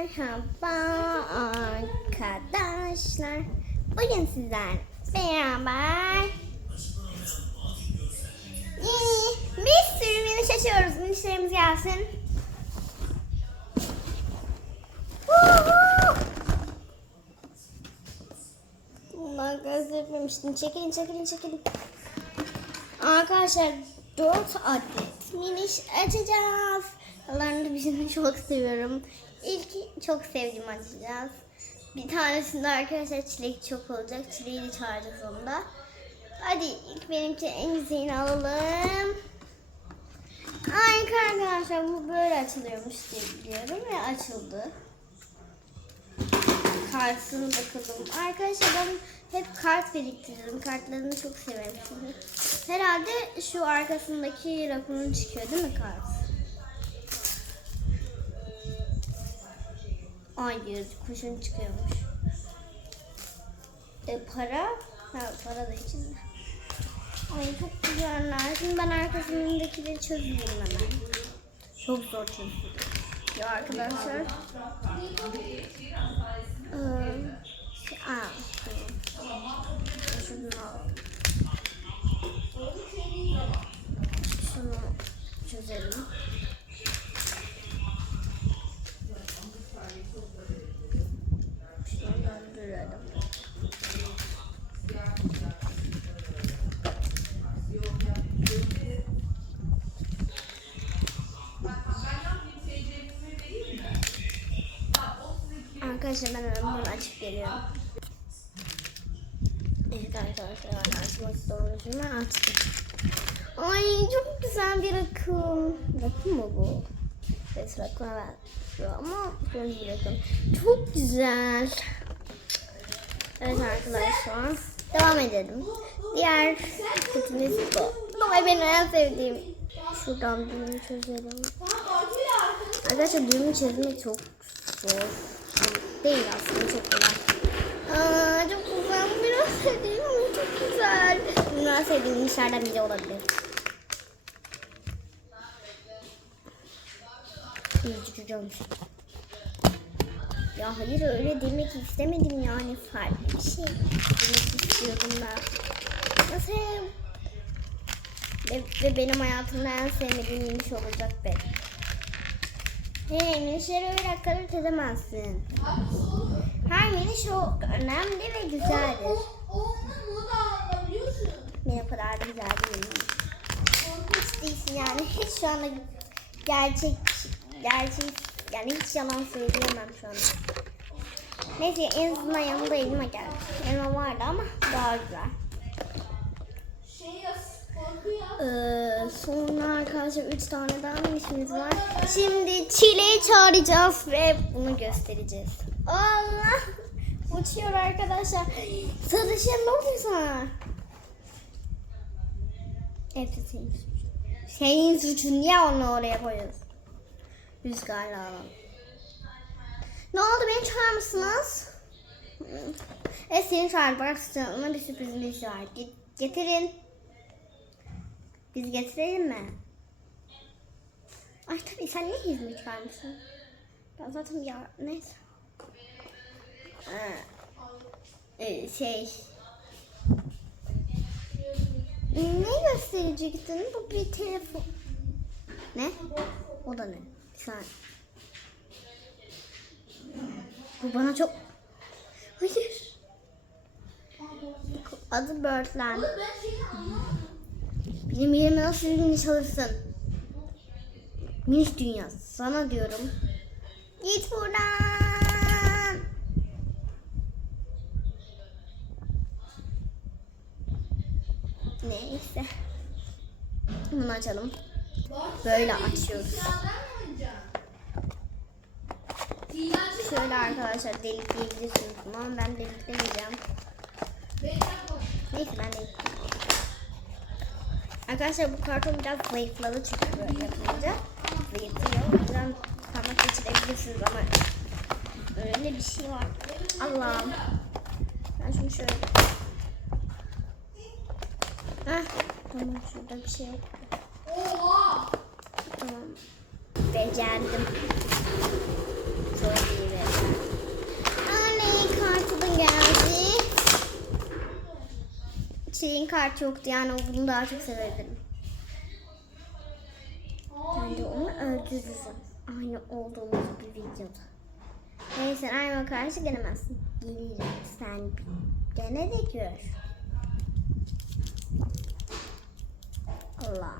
Merhaba arkadaşlar. Bugün sizler beraber yeni bir sürü miniş açıyoruz. Minişlerimiz gelsin. Woohoo! Bunlar gözlememiştim. Çekilin çekilin çekilin. Arkadaşlar 4 adet miniş açacağız. Aralarında birini çok seviyorum. İlki çok sevdiğim açacağız. Bir tanesinde arkadaşlar çilek çok olacak. Çileği de çağıracağız onda. Hadi ilk benimki en güzelini alalım. Harika arkadaşlar bu böyle açılıyormuş diye biliyorum ve açıldı. Kartını bakalım. Arkadaşlar ben hep kart biriktiririm. Kartlarını çok severim. Herhalde şu arkasındaki rapunun çıkıyor değil mi kart? Hayır, kuşun çıkıyormuş. E, para? Ha, para da içinde. Ay çok güzeller. Şimdi ben arkasındakileri çözeyim hemen. Çok zor çözüyorum. Ya arkadaşlar. Ee, aa. Şunu. Şunu çözelim. Arkadaşlar ben bunu açıp geliyorum. Evet arkadaşlar açmak. Ben açtım. Ay çok güzel bir akım. Rakım mı bu? Evet rakım. Yo, Ama böyle bir rakım. Çok güzel. Evet arkadaşlar. Devam edelim. Diğer kutumuz bu. Ay benim en sevdiğim. Şuradan düğümü çözelim. Arkadaşlar düğümü çözmek çok zor. Değil aslında çok kolay. Aa, çok güzel. Biraz sevdiğim çok güzel. Bunlar sevdiğim işlerden biri olabilir. Çocuğum. Ya hayır öyle demek istemedim yani farklı bir şey demek istiyordum ben. Nasıl? Ve, ve benim hayatımda en sevmediğim yemiş olacak be. Hey, minişleri öyle hakaret edemezsin. Her miniş o önemli ve güzeldir. Onu da alabiliyorsun. Benim kadar da güzel değil. Hiç değilsin yani. Hiç şu anda gerçek, gerçek, yani hiç yalan söyleyemem şu anda. Neyse en azından yanımda elma geldi. Elma vardı ama daha güzel. Şey yaz. Korku yaz. Ee, sonra arkadaşlar 3 tane daha minişimiz var. Şimdi çileği çağıracağız ve bunu göstereceğiz. Allah! Uçuyor arkadaşlar. Sarışın ne oluyor sana? Hepsi senin suçun. Senin suçun niye onu oraya koyuyorsun? Rüzgarla alalım. Ne oldu beni çağırır mısınız? Evet seni çağırdı. Bak ona bir sürprizimiz var. Get- Getirin. Biz getirelim mi? Ay tabii sen niye hizmet çıkarmışsın? Ben zaten ya neyse. Ee, şey. Ne gösterecektin? Bu bir telefon. Ne? O da ne? Bir saniye. Bu bana çok... Hayır. Adı Birdland. Benim yerime nasıl miniş alırsın? Miniş dünya. Sana diyorum. Git buradan. Neyse. Bunu açalım. Böyle açıyoruz. Şöyle arkadaşlar delikleyebilirsiniz ama ben deliklemeyeceğim. Neyse ben deliklemeyeceğim. Arkadaşlar bu karton biraz zayıfladı çünkü böyle yapınca. Zayıflıyor. O yüzden parmak geçirebilirsiniz ama öyle bir şey var. Allah'ım. Ben şunu şöyle. Heh, tamam şurada bir şey yok. Tamam. Becerdim. Çok iyi kart yoktu yani bunu daha çok severim. Ben de onu öldürürüm. Aynı olduğumuz bir videoda. Sen Ayma karşı gelemezsin. Gelirim sen bir dene de gör. Allah.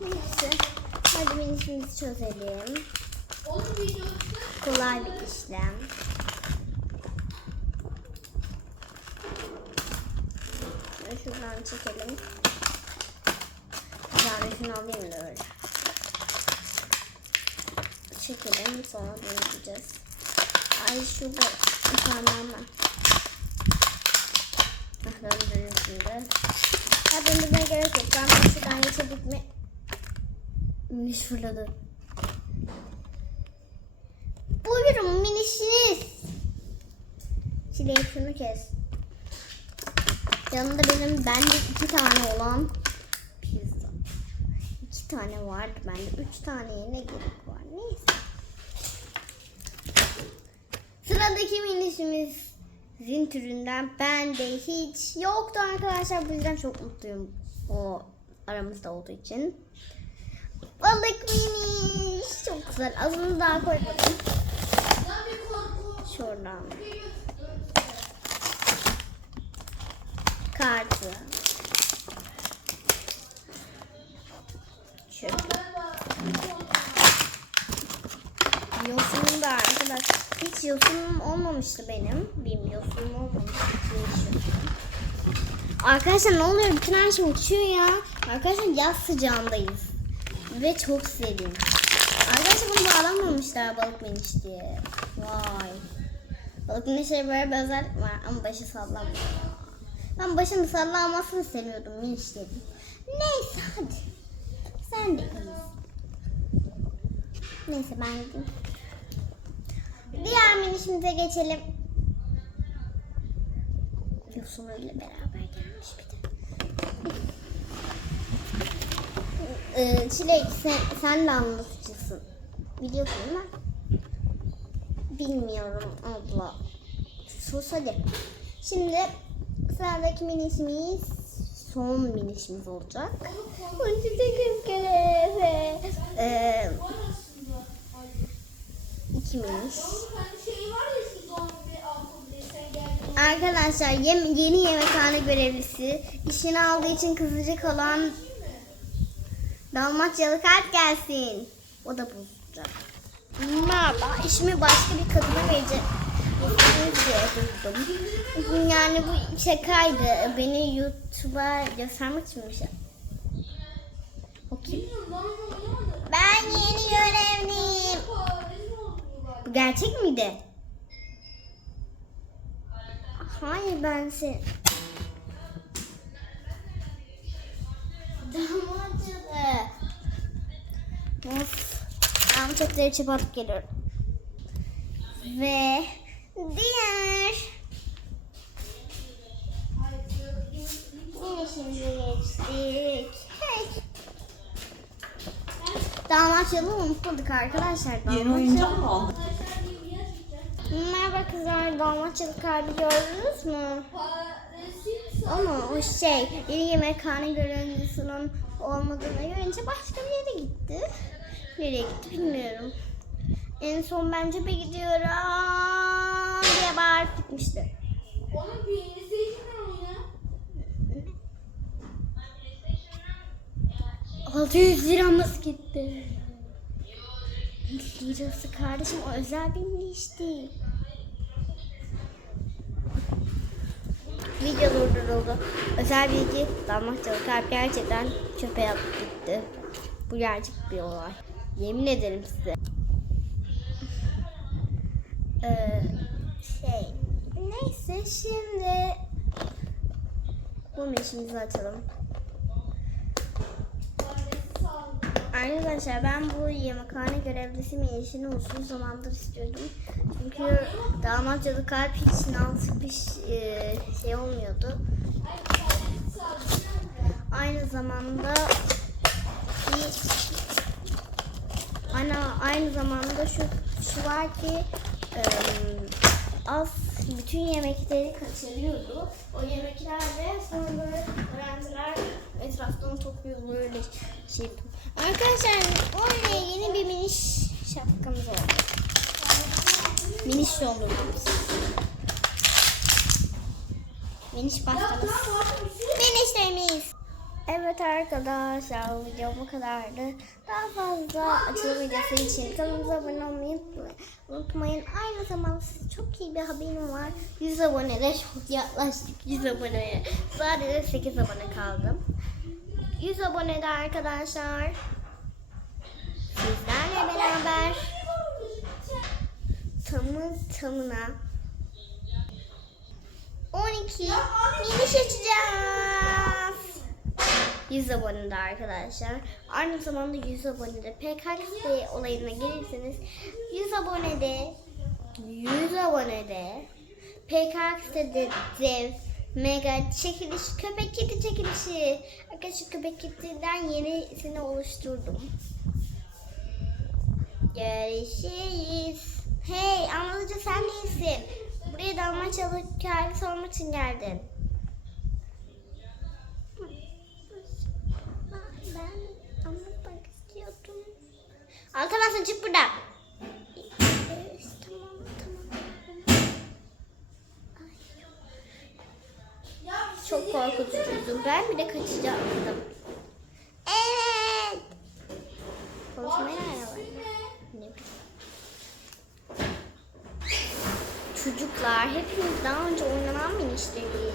Neyse. Hadi minisimizi çözelim. Onun videosu Kolay bir işlem. Şöyle Şuradan çekelim. Ben şunu alayım da öyle. Çekelim sonra deneyeceğiz. Ay şurada parmağım var. Ah döndürün şimdi. Ha döndürmeye gerek yok. Ben bunu şuradan geçebildik mi? Müş fırladı. Buyurun minişiniz. Çileği şunu kes. Yanında benim bende iki tane olan pizza. İki tane vardı bende. Üç taneye ne gerek var? Neyse. Sıradaki minişimiz zin türünden bende hiç yoktu arkadaşlar. Bu yüzden çok mutluyum. O aramızda olduğu için. Balık miniş. Çok güzel. Adını daha koymadım. Şuradan. Bir göz- Kartı. Yosunum da arkadaş. Hiç yosunum olmamıştı benim. Benim yosunum olmamıştı. Arkadaşlar ne oluyor? Bütün her şey uçuyor ya. Arkadaşlar yaz sıcağındayız. Ve çok serin. Arkadaşlar bunu bağlamamışlar balık meniş diye. Vay. Balık menişe böyle bir özellik var ama başı sallanmıyor. Ben başını sallanmasını seviyordum miniş. Neyse hadi. Sen de iyisin. Neyse ben gideyim. Diğer minişimize geçelim. Yosun'u ile beraber gelmiş bir de. Ee, Çilek sen, sen de anlatıcısın. Biliyorsun değil mi? Bilmiyorum abla. Sus hadi. Şimdi sıradaki minişimiz son minişimiz olacak. Onun için ederim. Ee, iki miniş. Arkadaşlar yem- yeni yemekhane görevlisi işini aldığı için kızacak olan Dalmatyalı kalp gelsin. O da bozacak. Merhaba. İşimi başka bir kadına verecek. Yani bu şakaydı. Beni YouTube'a göstermek için bir şey. O kim? Bilmiyorum ben yeni görevliyim. Bu gerçek miydi? Hayır ben sen. Damacılı. Of. Ben bu çöpleri çöpe atıp geliyorum. Ve diğer yine şimdi geçtik. Hey. Damatyalı unutmadık arkadaşlar. Yeni Damatyalı- oyuncak mı aldın? Merhaba kızlar, damatçılık kalbi gördünüz mü? Ama o şey, yeni yemekhane görevlisinin olmadığını görünce başka bir yere gitti. Nereye gitti bilmiyorum. En son bence bir gidiyorum bağırıp gitmişti. Onun PlayStation'dan oyna. 600 liramız gitti. Lirası kardeşim o özel bir iş değil. Video durduruldu. Özel bilgi damatçalı kalp gerçekten çöpe yapıp gitti. Bu gerçek bir olay. Yemin ederim size. Ee, şey neyse şimdi bu işimizi açalım. Arkadaşlar ben bu yemekhane görevlisi işini uzun zamandır istiyordum. Çünkü damatyalı kalp hiç nasıl bir e, şey olmuyordu. Aynı zamanda bir ana aynı zamanda şu şu var ki e, az bütün yemekleri kaçırıyordu. O yemeklerde sonra böyle öğrenciler etraftan topluyor böyle şey. Arkadaşlar oraya yeni bir miniş şapkamız oldu. Miniş dondurmamız. Miniş pastamız. Minişlerimiz. Evet arkadaşlar video bu kadardı. Daha fazla açılım videosu için kanalımıza abone olmayı unutmayın. Aynı zamanda size çok iyi bir haberim var. 100 abonede çok yaklaştık 100 aboneye. Sadece 8 abone kaldım. 100 abonede arkadaşlar sizlerle beraber tamı tamına 12 miniş açacağız. 100 abonede arkadaşlar. Aynı zamanda 100 abonede PKX olayına gelirseniz 100 abonede 100 abonede PKX'de de dev mega çekiliş köpek kedi çekilişi. Arkadaşlar köpek kediden yenisini oluşturdum. Görüşürüz. Hey anlatıcı sen neysin? Buraya dalma çalık hali sormak için geldin. Anlatamazsın çık buradan. Çok korkutucuydu. Ben bile kaçacaktım. Evet. Konuşmaya ne var? Ne. Çocuklar hepimiz daha önce oynanan minişleriyiz.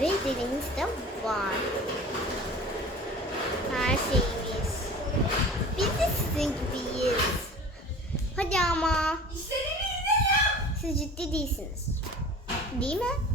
Ve dilimiz de var. Her şeyimiz. Sizin gibiyiz. Hadi ama. Siz ciddi değilsiniz. Değil mi?